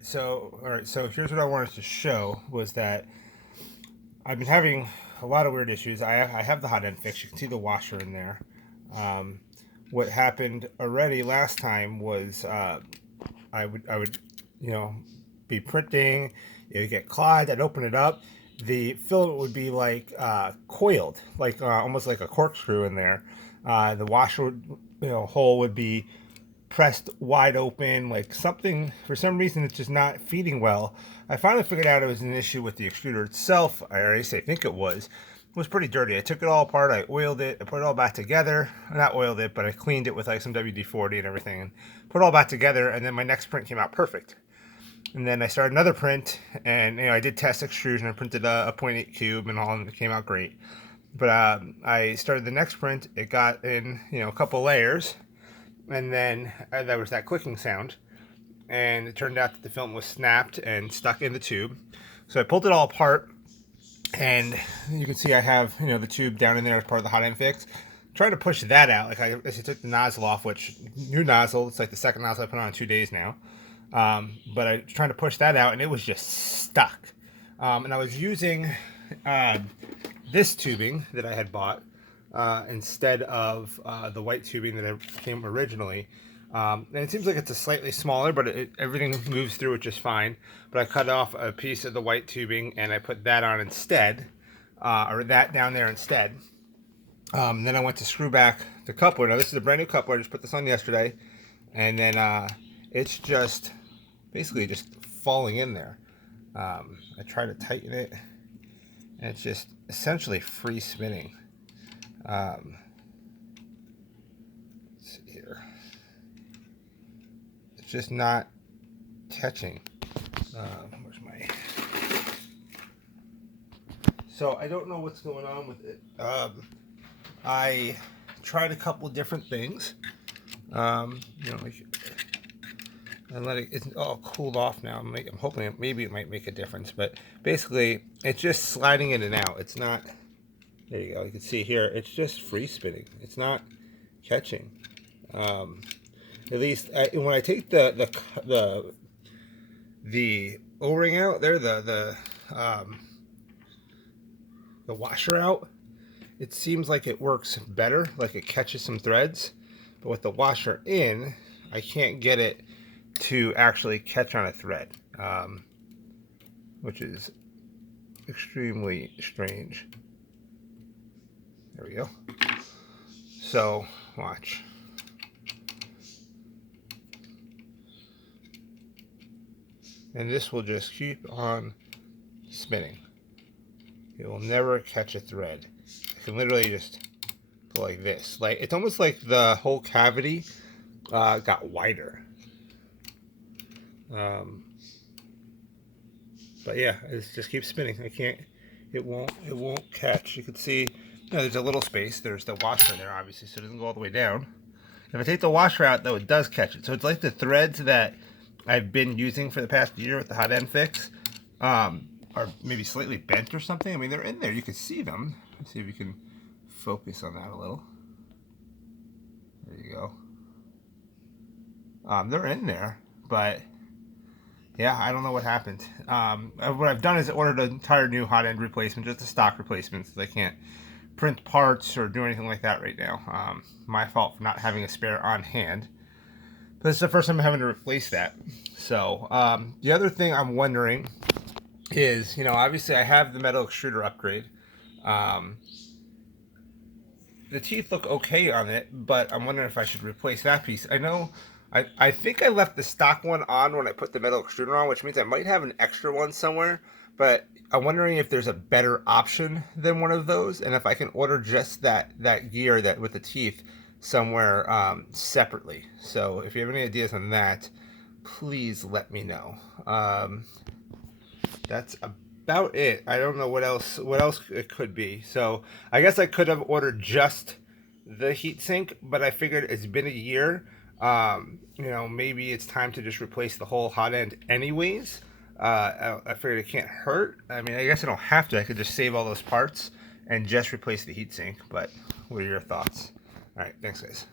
So here's what I wanted to show was that I've been having a lot of weird issues. I have the hot end fixed. You can see the washer in there. Um, what happened already last time was I would you know be printing. It would get clogged. I'd open it up. The filament would be like coiled, like almost like a corkscrew in there. The washer would, hole would be pressed wide open, like something, for some reason it's just not feeding well. I finally figured out it was an issue with the extruder itself. I think it was pretty dirty. I took it all apart, I oiled it, I put it all back together. Not oiled it, but I cleaned it with like some WD-40 and everything, and put it all back together, and then my next print came out perfect. And then I started another print, and I did test extrusion. I printed a 0.8 cube and all, and it came out great. But I started the next print, it got in a couple layers, and then there was that clicking sound, and it turned out that the film was snapped and stuck in the tube. So I pulled it all apart, and you can see I have the tube down in there as part of the hot end fix. Trying to push that out, like I took the nozzle off, which new nozzle, it's like the second nozzle I put on in 2 days now. But I was trying to push that out, and it was just stuck. And I was using this tubing that I had bought instead of the white tubing that came originally. And it seems like it's a slightly smaller, but everything moves through it just fine. But I cut off a piece of the white tubing and I put that on instead, or that down there instead. Then I went to screw back the coupler. Now this is a brand new coupler. I just put this on yesterday, and then it's just basically just falling in there. I try to tighten it, and it's just essentially free spinning. Let's see here. It's just not catching. Where's my? So I don't know what's going on with it. I tried a couple different things. And it's all cooled off now. I'm hoping maybe it might make a difference, but basically it's just sliding in and out. It's not. There you go. You can see here. It's just free spinning. It's not catching. At least when I take the O-ring out there, the washer out, it seems like it works better. Like it catches some threads, but with the washer in, I can't get it to actually catch on a thread, which is extremely strange. There we go. So watch. And this will just keep on spinning. It will never catch a thread. I can literally just go like this. Like it's almost like the whole cavity got wider. But yeah, it just keeps spinning. I can't. It won't catch. You can see. There's a little space. There's the washer there, obviously, so it doesn't go all the way down. If I take the washer out, though, it does catch it. So it's like the threads that I've been using for the past year with the hot end fix are maybe slightly bent or something. I mean, they're in there. You can see them. Let's see if we can focus on that a little. There you go. They're in there, but yeah, I don't know what happened. What I've done is ordered an entire new hot end replacement, just a stock replacement, so I can't print parts or do anything like that right now. My fault for not having a spare on hand. But this is the first time I'm having to replace that. So the other thing I'm wondering is, obviously I have the metal extruder upgrade. The teeth look okay on it, but I'm wondering if I should replace that piece. I think I left the stock one on when I put the metal extruder on, which means I might have an extra one somewhere, but I'm wondering if there's a better option than one of those, and if I can order just that gear that with the teeth somewhere separately. So if you have any ideas on that, please let me know. That's about it. I don't know what else it could be. So I guess I could have ordered just the heatsink, but I figured it's been a year. Maybe it's time to just replace the whole hot end anyways. I figured it can't hurt. I mean, I guess I don't have to. I could just save all those parts and just replace the heatsink. But what are your thoughts? All right, thanks, guys.